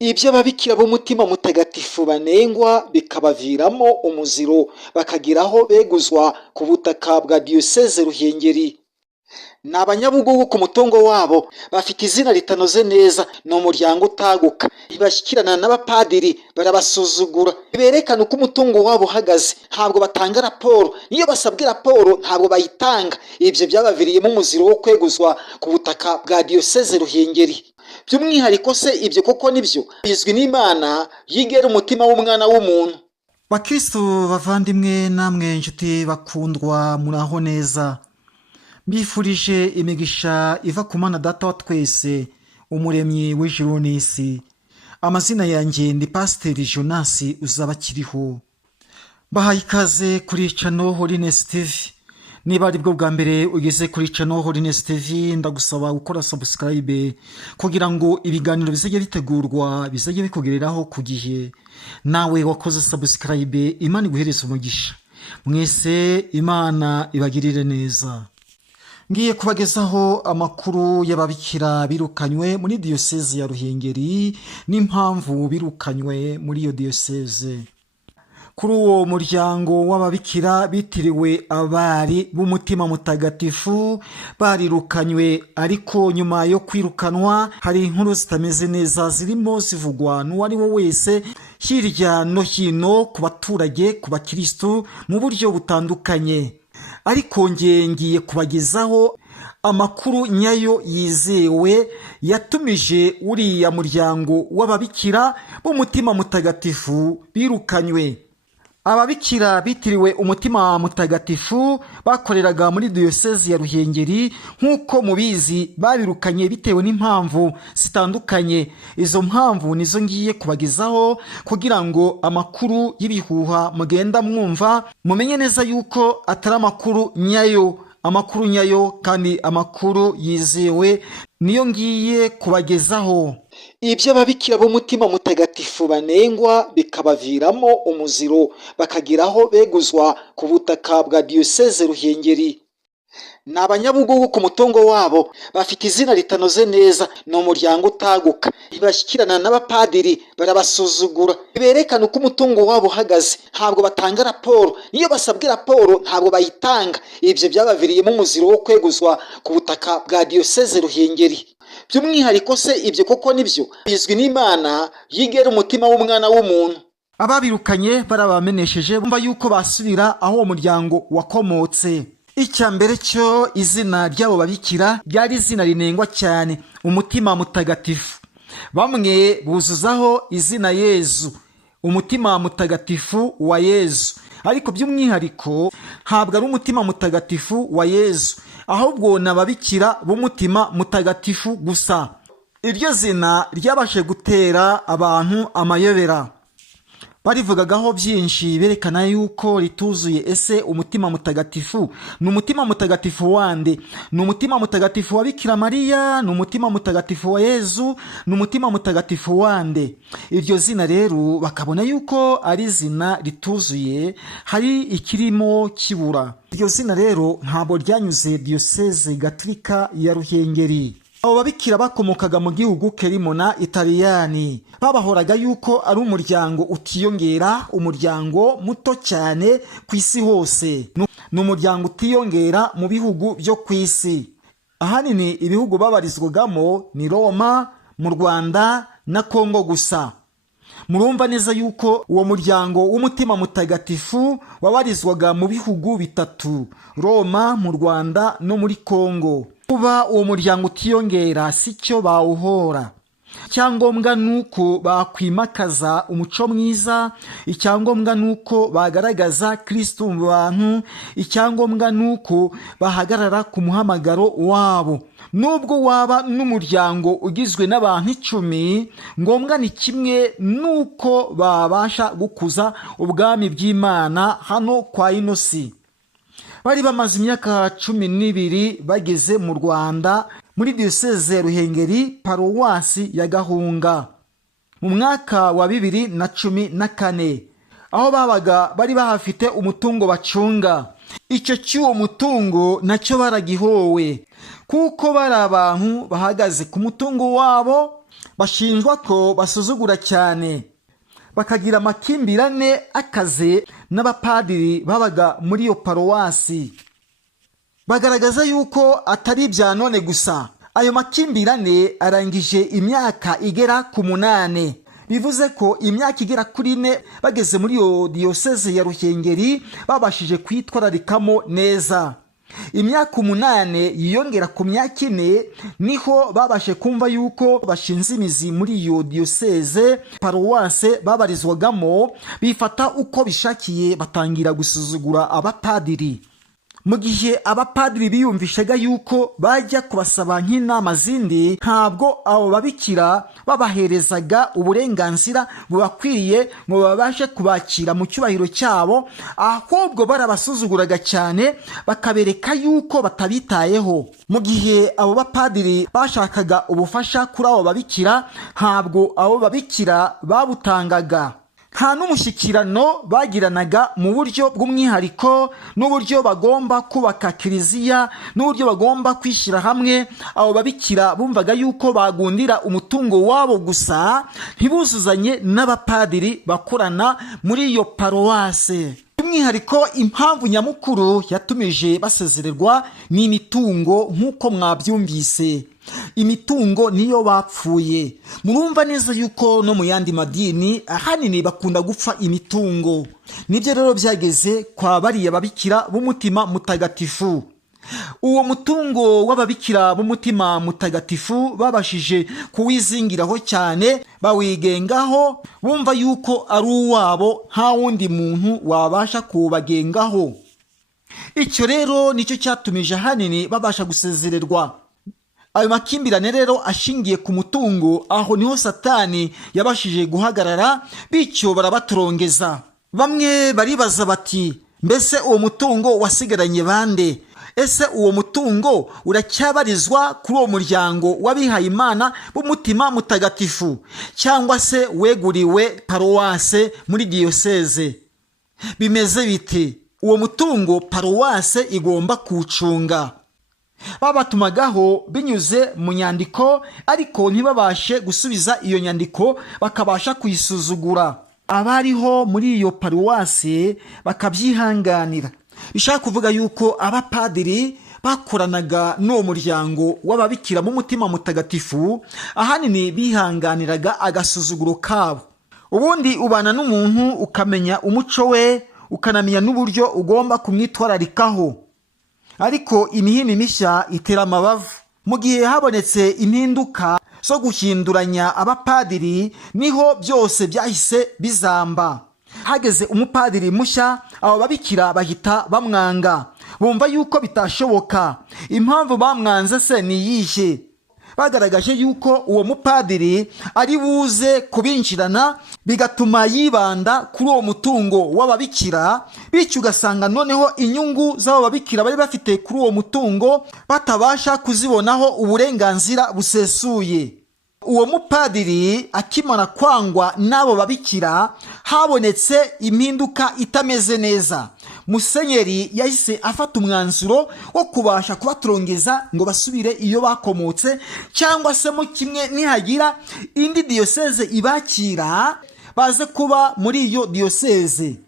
ibyo ababikira b'umutima mutagatifu banengwa bikabaviramo umuziro bakagiraho beguzwa ku butaka bwa Dioseze Ruhengeri. Ni abanyabugugu ku mutungo wabo, bafite izina ritanoze neza, ni umuryango utaguka, ntibashyikirana n'abapadiri, barabasuzugura, berekana uko umutungo wabo uhagaze, ntabwo batanga raporo, niyo basabwe raporo ntabwo bayitanga. Ibyo byabaviriyemo umuziro wo kweguzwa ku butaka bwa Dioseze Ruhengeri. By'umwihariko se ibyo koko nibyo bizwi n'Imana yigera umutima w'umwana w'umuntu. Bakristo bavandimwe, namwe inshuti bakundwa, muraho neza. Mbifurije imigisha iva ku Mana Data wa twese, umuremyi w'ijuru n'isi. Amazina yanjye ndi Pasiteri Jonasi Uzabakiriho. Bahaye ikaze kuri channel Holiness TV. Niba ari bwo bwa mbere ugeze kuri channel Holiness TV, ndagusaba gukora subscribe kugira ngo ibiganiro bizajye bitegurwa bizajye bikugereraho ku gihe. Nawe wakoze subscribe, Imana iguhereze umugisha. Mwese Imana ibagirire neza. Ngiye kubagezaho amakuru y'ababikira birukanywe muri Dioseze ya Ruhengeri n'impamvu birukanywe muri iyo Dioseze. Kuri uwo muryango w'ababikira bitiriwe abari b'umutima mutagatifu barirukanywe, ariko nyuma yo kwirukanwa hari inkuru zitameze neza zirimo zivugwa n'uwari we wese hirya no hino ku baturage, ku bakristo mu buryo butandukanye. Ariko ngiye kubagezaho amakuru nyayo yizewe yatumije uriya muryango w'ababikira b'umutima mutagatifu birukanywe. Ababikira bitiriwe umutima mutagatifu bakoreraga muri Dioseze ya Ruhengeri, nk'uko mubizi babirukanye bitewe n'impamvu zitandukanye. Izo mpamvu nizo ngiye kubagezaho kugira ngo amakuru y'ibihuha mugenda mwumva mumenye neza yuko atari amakuru nyayo. Amakuru nyayo kandi amakuru yizewe niyo ngiye kubagezaho. Ibyo ababikira b'umutima mutagatifu banengwa bikabaviramo umuziro bakagiraho beguzwa ku butaka bwa Dioseze Ruhengeri. Ni abanyabugugu ku mutungo wabo, bafite izina ritanoze neza, ni umuryango utaguka, ntibashyikirana n'abapadiri, barabasuzugura, berekana uko umutungo wabo uhagaze, ntabwo batanga raporo, niyo basabwe raporo ntabwo bayitanga. Ibyo byabaviriyemo umuziro wo kweguzwa ku butaka bwa Dioseze Ruhengeri. By'umwihariko se ibyo koko nibyo bizwi n'Imana yigera umutima w'umwana w'umuntu. Ababirukanye barabamenesheje bumva yuko basubira aho uwo muryango wakomotse. Icya mbere cyo, izina ry'abo babikira ryari izina rinengwa cyane, umutima mutagatifu. Bamwe buzuzaho izina Yezu, umutima mutagatifu wa Yezu. Ariko by'umwihariko ntabwo ari umutima mutagatifu wa Yezu, ahubwo ni ababikira b'umutima mutagatifu gusa. Iryo zina ryabashe gutera abantu amayobera. Barivugagaho byinshi berekana yuko rituzuye. Ese umutima mutagatifu ni umutima mutagatifu wande? Ni umutima mutagatifu wa Bikira Mariya? Ni umutima mutagatifu wa Yezu? Ni umutima mutagatifu wande? Iryo zina rero bakabona yuko ari zina rituzuye, hari ikirimo kibura. Iryo zina rero ntabwo ryanyuze Dioseze Gatolika ya Ruhengeri. Abo babikira bakomokaga mu gihugu kerimo na Italiyani. Babahoraga yuko ari umuryango utiyongera, umuryango muto cyane ku isi hose. Ni umuryango utiyongera mu bihugu byo ku isi. Ahanini ibihugu babarizwagamo ni Roma, mu Rwanda na Kongo gusa. Murumva neza yuko uwo muryango w'umutima mutagatifu wabarizwaga mu bihugu bitatu: Roma, mu Rwanda no muri Kongo. Kuba uwo muryango utiyongera si cyo bawuhora. Icyangombwa nuko bakwimakaza umuco mwiza, icyangombwa nuko bagaragaza Kristo mu bantu, icyangombwa nuko bahagarara ku muhamagaro wabo. Nubwo waba n'umuryango ugizwe n'abantu 10, ngombwa ni kimwe nuko babasha gukuza ubwami bw'Imana hano kwa ino si. Bari bamaze imyaka 12 bageze mu Rwanda muri Dioseze ya Ruhengeri, paruwasi ya Gahunga, mu mwaka wa 2014. Aho babaga bari bahafite umutungo bacunga. Icyo cy'uwo mutungo nacyo baragihowe, kuko bari abantu bahagaze ku mutungo wabo, bashinjwa ko basuzugura cyane bakagira amakimbirane akaze n'abapadiri babaga muri iyo paruwasi. Bagaragaza yuko atari ibya none gusa. Ayo makimbirane arangije imyaka igera ku 8. Bivuze ko imyaka igera kuri 4 bageze muri iyo Dioseze ya Ruhengeri babashije kwitwararikamo neza. Imyaka 8 yiyongera ku myaka 4 niho babashe kumva yuko bashinze imizi muri iyo Dioseze paruwase babarizwagamo, bifata uko bishakiye batangira gusuzugura abapadiri. Mu gihe abapadiri biyumvishaga yuko bajya kubasaba nk'inama zindi, ntabwo abo babikira babaherezaga uburenganzira bubakwiriye ngo babashe kubakira mu cyubahiro cyabo, ahubwo barabasuzuguraga cyane bakabereka yuko batabitayeho. Mu gihe abo bapadiri bashakaga ubufasha kuri abo babikira, ntabwo abo babikira babutangaga. Nta n'umushyikirano bagiranaga mu buryo bw'umwihariko n'uburyo bagomba kubaka kiliziya n'uburyo bagomba kwishyira hamwe. Abo babikira bumvaga yuko bagundira umutungo wabo gusa, ntibuzuzanye n'abapadiri bakorana muri iyo paruwase. By'umwihariko impamvu nyamukuru yatumije basezererwa ni imitungo. Nk'uko mwabyumvise, imitungo niyo bapfuye. Murumva neza yuko no mu yandi madini ahanini bakunda gupfa imitungo. Nibyo rero byageze kwa bariya babikira b'umutima mutagatifu. Uwo mutungo w'ababikira b'umutima mutagatifu babashije kuwizingiraho cyane, bawigengaho, bumva yuko ari uwabo, nta wundi muntu wabasha kubagengaho. Icyo rero nicyo cyatumije ahanini babasha gusezererwa. Ayo makimbirane rero ashingiye ku mutungo, aho niho Satani yabashije guhagarara, bityo barabaturongeza. Bamwe baribaza bati, mbese uwo mutungo wasigaranye bande? Ese uwo mutungo uracyabarizwa kuri uwo muryango w'abihaye Imana b'umutima mutagatifu, cyangwa se weguriwe paruwase muri Dioseze? Bimeze bite? Uwo mutungo paruwase igomba kuwucunga. Babatumagaho binyuze mu nyandiko, ariko ntibabashe gusubiza iyo nyandiko, bakabasha kuyisuzugura. Abariho muri iyo paruwase bakabyihanganira. Bishaka kuvuga yuko abapadiri bakoranaga n'uwo muryango w'ababikira b'umutima mutagatifu, ahanini bihanganiraga agasuzuguro kabo. Ubundi ubana n'umuntu ukamenya umuco we, ukanamenya n'uburyo ugomba kumwitwararikaho. Ariko imihini mishya itera amabavu. Mu gihe habonetse impinduka zo guhinduranya abapadiri, niho byose byahise bizamba. Hageze umupadiri mushya, abo babikira bahita bamwanga, bumva yuko bitashoboka. Impamvu bamwanze se ni iyihe? Bagaragaje yuko uwo mupadiri ari buze kubinjirana, bigatuma yibanda kuri uwo mutungo w'ababikira, bityo ugasanga noneho inyungu z'abo babikira bari bafite kuri uwo mutungo batabasha kuzibonaho uburenganzira busesuye. Uwo mupadiri akimara kwangwa n'abo babikira, habonetse impinduka itameze neza. Musenyeri yahise afata umwanzuro wo kubasha kubaturongeza ngo basubire iyo bakomotse, cyangwa se mu kimwe nihagira indi Dioseze ibakira, baze kuba muri iyo Dioseze.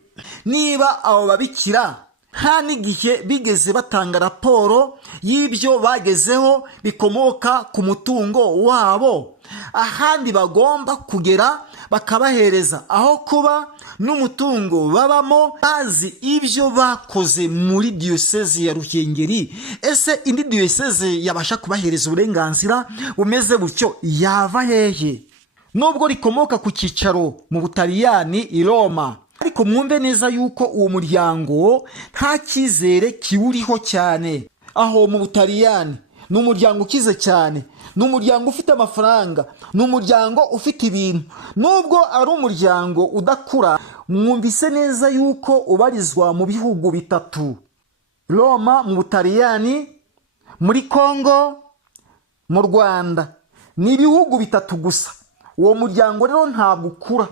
Niba abo babikira nta n'igihe bigeze batanga raporo y'ibyo bagezeho bikomoka ku mutungo wabo, ahandi bagomba kugera bakabahereza aho kuba n'umutungo babamo, bazi ibyo bakoze muri Dioseze ya Ruhengeri. Ese indi Dioseze yabasha kubahereza uburenganzira bumeze butyo yava hehe? Nubwo rikomoka ku cyicaro mu Butaliyani i Roma, ariko mwumve neza yuko uwo muryango nta cyizere kiwuriho cyane. Aho mu Butaliyani ni umuryango ukize cyane, ni umuryango ufite amafaranga, ni umuryango ufite ibintu. Nubwo ari umuryango udakura, mwumvise neza yuko ubarizwa mu bihugu bitatu: Roma mu Butaliyani, muri Kongo, mu Rwanda. Ni ibihugu bitatu gusa. Uwo muryango rero ntabwo ukura.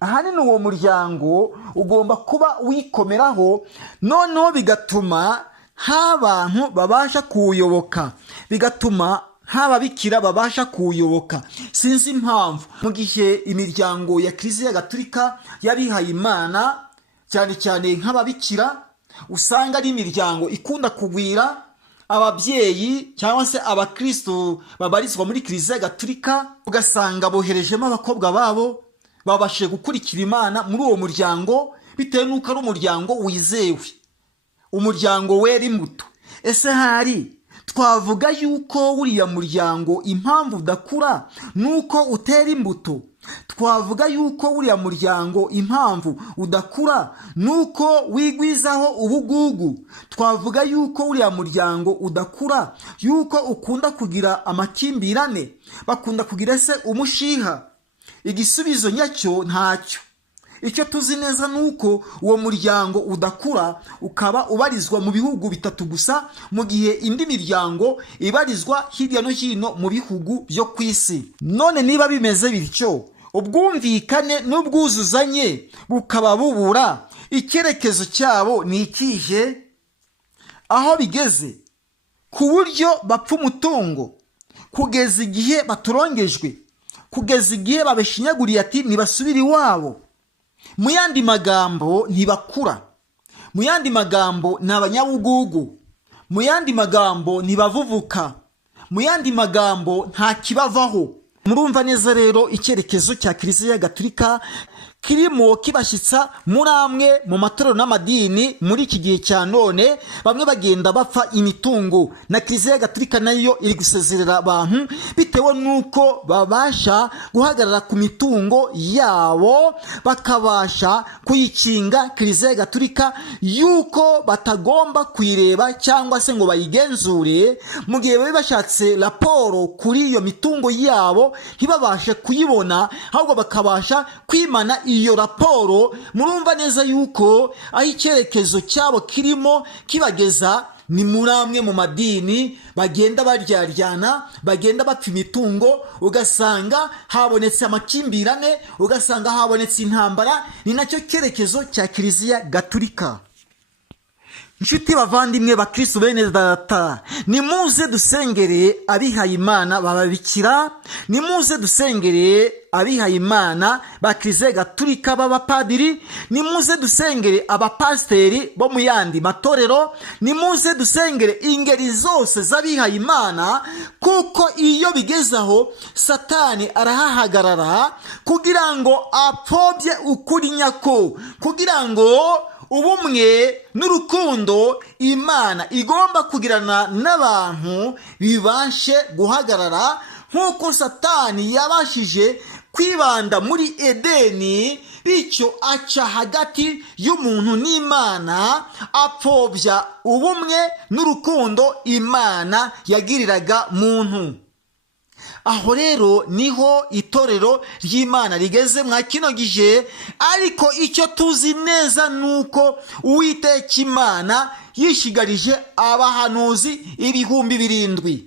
Ahanini uwo muryango ugomba kuba wikomeraho, noneho bigatuma nta bantu babasha kuwuyoboka, bigatuma nk'ababikira babasha kuwuyoboka. Sinzi impamvu mu gihe imiryango ya Kiliziya Gatolika y'abihaye Imana cyane cyane nk'ababikira usanga ari imiryango ikunda kugwira ababyeyi cyangwa se abakristo babarizwa muri Kiliziya Gatolika, ugasanga boherejemo abakobwa babo babashije gukurikira Imana muri uwo muryango bitewe n'uko ari umuryango wizewe, umuryango wera imbuto. Ese hari twavuga yuko uriya muryango impamvu udakura nuko utera imbuto? Twavuga yuko uriya muryango impamvu udakura nuko wigwizaho ubugugu? Twavuga yuko uriya muryango udakura yuko ukunda kugira amakimbirane, bakunda kugira se umushiha? Igisubizo nyacyo ntacyo. Icyo tuzi neza nuko uwo muryango udakura, ukaba ubarizwa mu bihugu 3 gusa, mu gihe indi miryango ibarizwa hirya no hino mu bihugu byo ku isi. None niba bimeze bityo, ubwumvikane n'ubwuzuzanye bukaba bubura, icyerekezo cyabo ni ikihe? Aho bigeze ku buryo bapfa umutungo kugeza igihe baturongejwe, kugeza igihe babeshinyaguriye ati nibasubire iwabo. Mu yandi magambo ntibakura, mu yandi magambo ni abanyabugugu, mu yandi magambo ntibavuvuka, mu yandi magambo nta kibavaho. Murumva neza rero icyerekezo cya Kiliziya Gatolika kirimo kibashyitsa muri amwe mu matorero n'amadini muri iki gihe cya none. Bamwe bagenda bapfa imitungo, na Kiliziya Gatolika nayo iri gusezerera abantu bitewe nuko babasha guhagarara ku mitungo yabo, bakabasha kuyikinga Kiliziya Gatolika yuko batagomba kuyireba cyangwa se ngo bayigenzure. Mu gihe bari bashatse raporo kuri iyo mitungo yabo ntibabashe kuyibona, ahubwo bakabasha kwimana iyo raporo. Murumva neza yuko aho icyerekezo cyabo kirimo kibageza ni muri amwe mu madini bagenda baryaryana, bagenda bapfa imitungo, ugasanga habonetse amakimbirane, ugasanga habonetse intambara. Ni nacyo cyerekezo cya Kiliziya Gatolika. Nshuti bavandimwe bakristo bene data, nimuze dusengere abihaye Imana b'Ababikira, nimuze dusengere abihaye Imana ba Kiliziya Gatolika b'abapadiri, nimuze dusengere abapasiteri bo mu yandi matorero, nimuze dusengere ingeri zose z'abihaye Imana, kuko iyo bigezaho Satani arahahagarara kugira ngo apfobye ukuri nyako, kugira ngo ubumwe n'urukundo Imana igomba kugirana n'abantu bibashe guhagarara, nk'uko Satani yabashije kwibanda muri Edeni, bityo aca hagati y'umuntu n'Imana, apfobya ubumwe n'urukundo Imana yagiriraga muntu. Aho rero niho itorero ry'Imana rigeze mwa kino gihe. Ariko icyo tuzi neza nuko Uwiteka Imana yishigarije abahanuzi 7,000.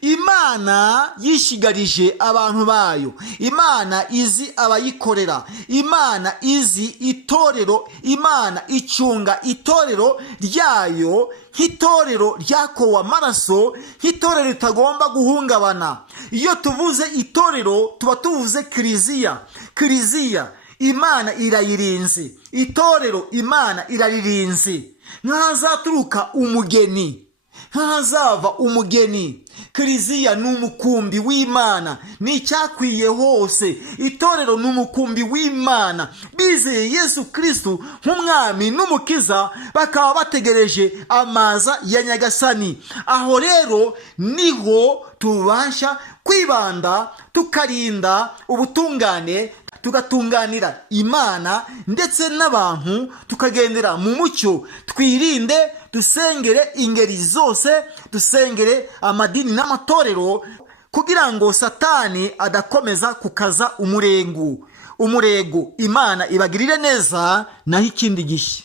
Imana yishigarije abantu bayo, Imana izi abayikorera, Imana izi itorero, Imana icunga itorero ryayo nk'itorero ryakowe amaraso, nk'itorero ritagomba guhungabana. Iyo tuvuze itorero tuba tuvuze Kiliziya. Kiliziya Imana irayirinze, itorero Imana iraririnze. Ntazaturuka umugeni, ntazava umugeni. Kiliziya ni umukumbi w'Imana, ni icyakwiye hose. Itorero ni umukumbi w'Imana, bizeye Yesu Kristo nk'umwami n'umukiza, bakaba bategereje amaza ya Nyagasani. Aho rero niho tubasha kwibanda, tukarinda ubutungane, tugatunganira Imana ndetse n'abantu, tukagendera mu mucyo. Twirinde, dusengere ingeri zose, dusengere amadini n'amatorero, kugira ngo Satani adakomeza kukaza umurego. Imana ibagirire neza, naho ikindi gishya.